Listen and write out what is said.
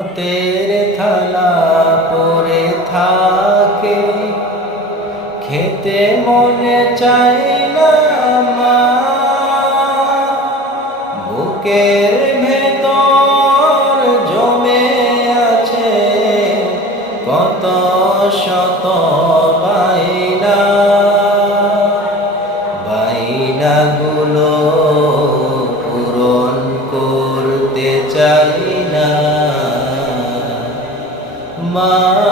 তেরে থালা পরে থাকে, খেতে মনে চাই না মা। বুকের ভেতর জমে আছে কত শত বাইনা, বাইনাগুলো পূরণ করতে চাই না মা।